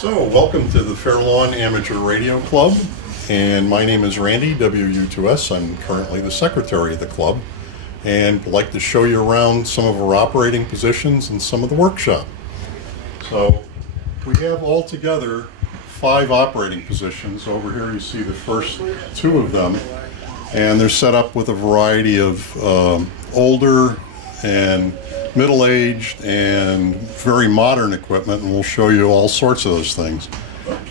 So, welcome to the Fairlawn Amateur Radio Club, and my name is Randy, WU2S. I'm currently the secretary of the club, and would like to show you around some of our operating positions and some of the workshop. So, we have altogether 5 operating positions. Over here you see the first 2 of them, and they're set up with a variety of older and middle-aged and very modern equipment, and we'll show you all sorts of those things.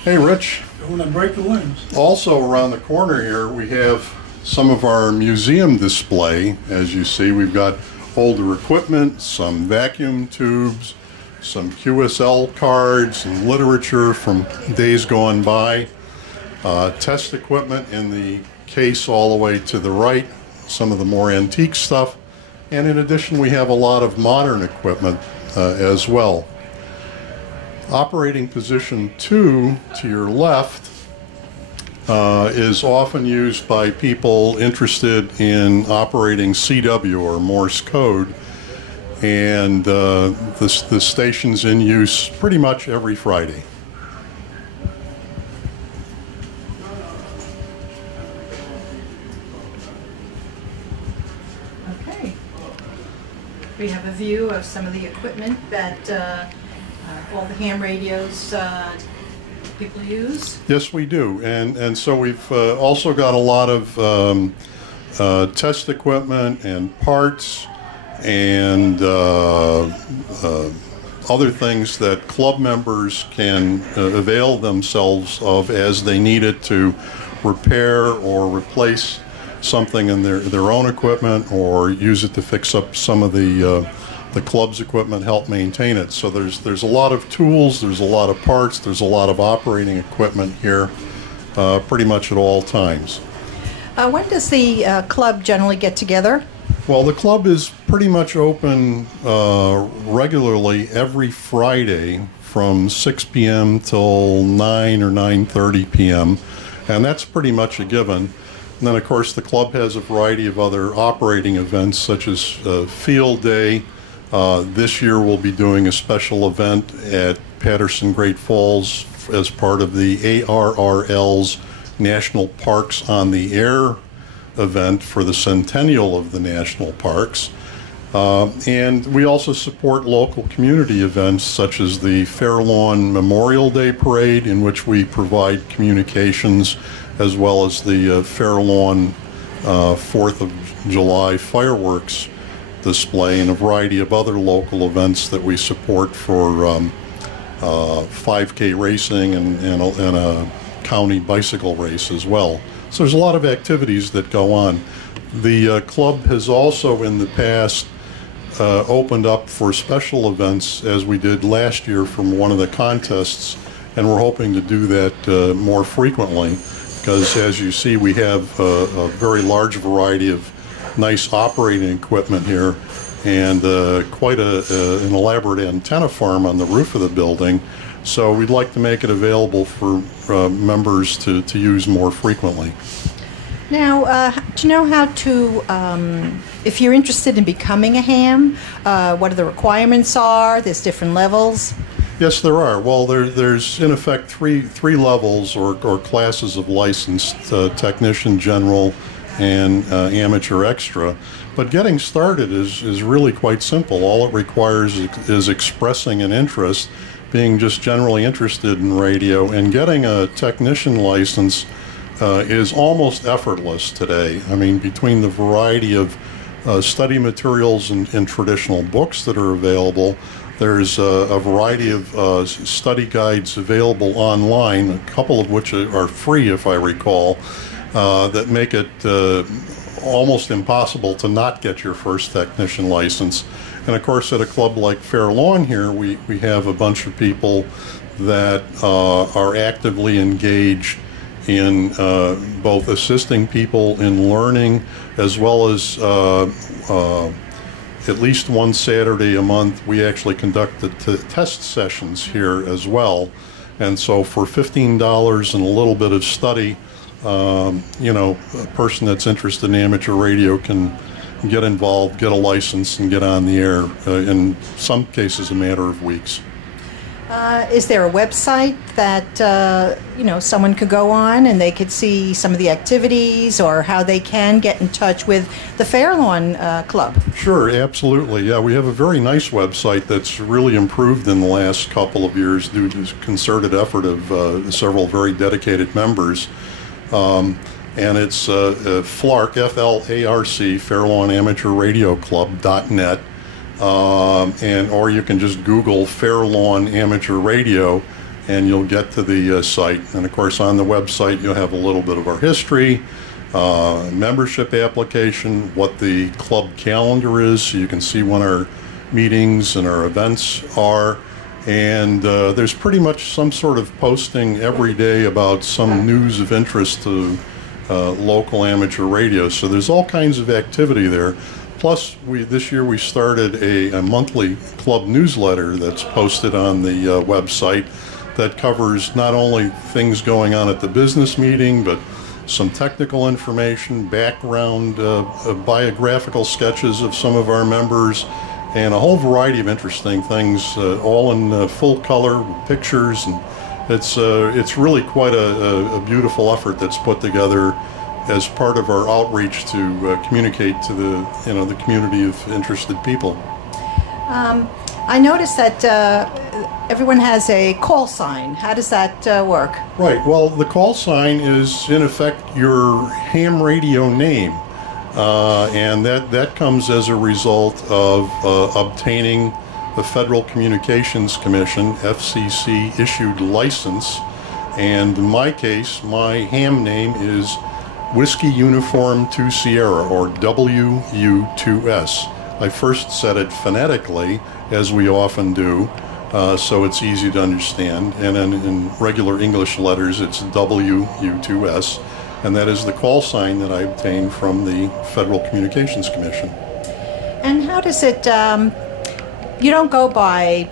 Hey Rich. Don't want to break the limbs. Also around the corner here we have some of our museum display. As you see, we've got older equipment, some vacuum tubes, some QSL cards and literature from days gone by, test equipment in the case all the way to the right, some of the more antique stuff. And in addition, we have a lot of modern equipment as well. Operating position 2 to your left is often used by people interested in operating CW or Morse code, and the station's in use pretty much every Friday. We have a view of some of the equipment that all the ham radios people use. Yes, we do, and so we've also got a lot of test equipment and parts and other things that club members can avail themselves of as they need it to repair or replace something in their own equipment, or use it to fix up some of the club's equipment, help maintain it. So there's a lot of tools, there's a lot of parts, there's a lot of operating equipment here, pretty much at all times. When does the club generally get together? Well, the club is pretty much open regularly every Friday from 6 p.m. till 9 or 9:30 p.m. and that's pretty much a given. And then, of course, the club has a variety of other operating events, such as Field Day. This year we'll be doing a special event at Patterson Great Falls as part of the ARRL's National Parks on the Air event for the centennial of the national parks. And we also support local community events, such as the Fairlawn Memorial Day Parade, in which we provide communications, as well as the Fairlawn 4th of July fireworks display, and a variety of other local events that we support for 5K racing and a county bicycle race as well. So there's a lot of activities that go on. The club has also in the past opened up for special events, as we did last year from one of the contests, and we're hoping to do that more frequently, because as you see, we have a very large variety of nice operating equipment here, and quite an elaborate antenna farm on the roof of the building. So we'd like to make it available for members to use more frequently. Now, do you know how to, if you're interested in becoming a ham, what the requirements are? There's different levels. Yes, there are. Well, there's in effect three levels or classes of licensed: technician, general, and amateur extra. But getting started is really quite simple. All it requires is expressing an interest, being just generally interested in radio, and getting a technician license is almost effortless today. I mean, between the variety of study materials and traditional books that are available, there's a variety of study guides available online, a couple of which are free, if I recall, that make it almost impossible to not get your first technician license. And of course, at a club like Fairlawn here, we have a bunch of people that are actively engaged in both assisting people in learning, as well as at least one Saturday a month we actually conduct the test sessions here as well. And so for $15 and a little bit of study, you know, a person that's interested in amateur radio can get involved, get a license, and get on the air in some cases a matter of weeks. Is there a website that someone could go on and they could see some of the activities, or how they can get in touch with the Fairlawn Club? Sure, absolutely. Yeah, we have a very nice website that's really improved in the last couple of years due to concerted effort of several very dedicated members. And it's FLARC, F-L-A-R-C, FairlawnAmateurRadioClub.net. Or you can just Google Fairlawn Amateur Radio and you'll get to the site. And of course on the website you'll have a little bit of our history, membership application, what the club calendar is, so you can see when our meetings and our events are. And there's pretty much some sort of posting every day about some news of interest to local amateur radio. So there's all kinds of activity there. Plus, this year we started a monthly club newsletter that's posted on the website that covers not only things going on at the business meeting, but some technical information, background, biographical sketches of some of our members, and a whole variety of interesting things, all in full color pictures. And it's really quite a beautiful effort that's put together as part of our outreach to communicate to the community of interested people. I noticed that everyone has a call sign. How does that work? Right. Well, the call sign is in effect your ham radio name, and that comes as a result of obtaining the Federal Communications Commission (FCC) issued license. And in my case, my ham name is Whiskey Uniform 2 Sierra, or WU2S. I first said it phonetically, as we often do, so it's easy to understand. And then in regular English letters, it's WU2S. And that is the call sign that I obtained from the Federal Communications Commission. And how does it, you don't go by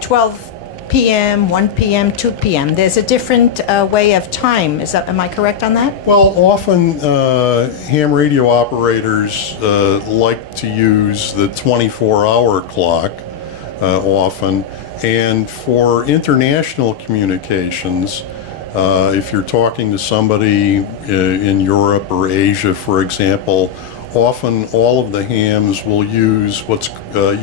12 p.m., 1 p.m., 2 p.m. There's a different way of time. Am I correct on that? Well, often ham radio operators like to use the 24-hour clock often. And for international communications, if you're talking to somebody in Europe or Asia, for example, often all of the hams will use what's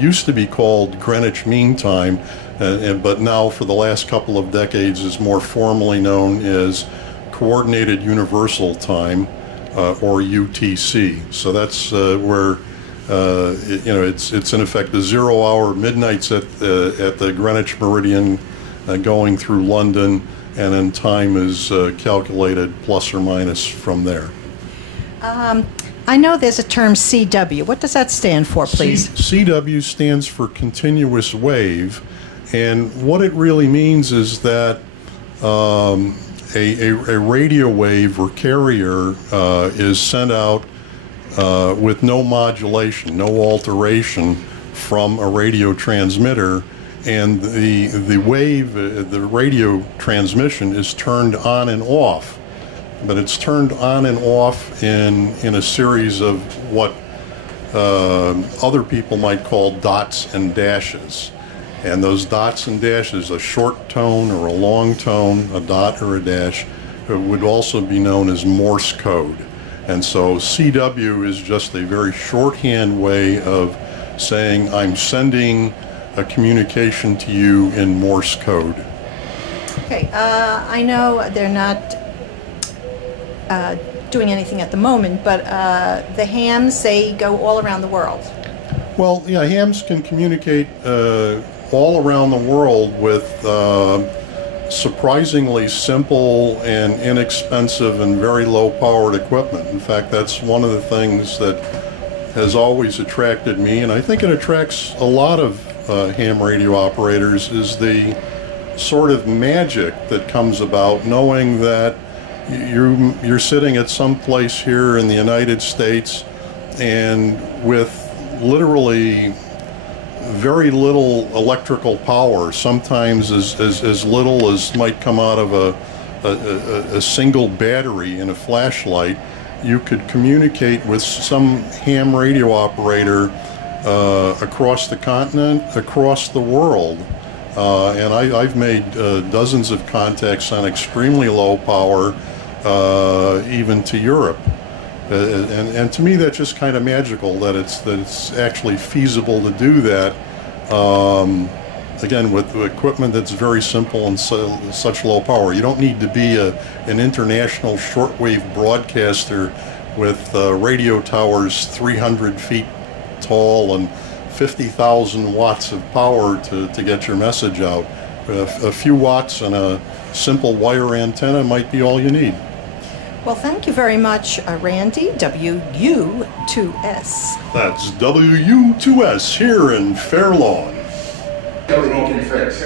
used to be called Greenwich Mean Time, but now for the last couple of decades is more formally known as Coordinated Universal Time, or UTC. So that's where it's in effect the 0 hour, midnights at the Greenwich Meridian, going through London, and then time is calculated plus or minus from there. I know there's a term CW. What does that stand for, please? CW stands for continuous wave, and what it really means is that a radio wave or carrier is sent out with no modulation, no alteration from a radio transmitter, and the wave, the radio transmission is turned on and off. But it's turned on and off in a series of what other people might call dots and dashes. And those dots and dashes, a short tone or a long tone, a dot or a dash, would also be known as Morse code. And so CW is just a very shorthand way of saying I'm sending a communication to you in Morse code. Okay, I know they're not doing anything at the moment, but the hams, they go all around the world. Well, yeah, hams can communicate all around the world with surprisingly simple and inexpensive and very low-powered equipment. In fact, that's one of the things that has always attracted me, and I think it attracts a lot of ham radio operators, is the sort of magic that comes about knowing that you're sitting at some place here in the United States, and with literally very little electrical power, sometimes as little as might come out of a single battery in a flashlight, you could communicate with some ham radio operator across the continent, across the world, And I've made dozens of contacts on extremely low power, even to Europe. And to me, that's just kind of magical that it's actually feasible to do that. Again, with equipment that's very simple and such low power. You don't need to be an international shortwave broadcaster with radio towers 300 feet tall and 50,000 watts of power to get your message out. A few watts and a simple wire antenna might be all you need. Well, thank you very much, Randy, WU2S. That's WU2S here in Fair Lawn. Everything can fix.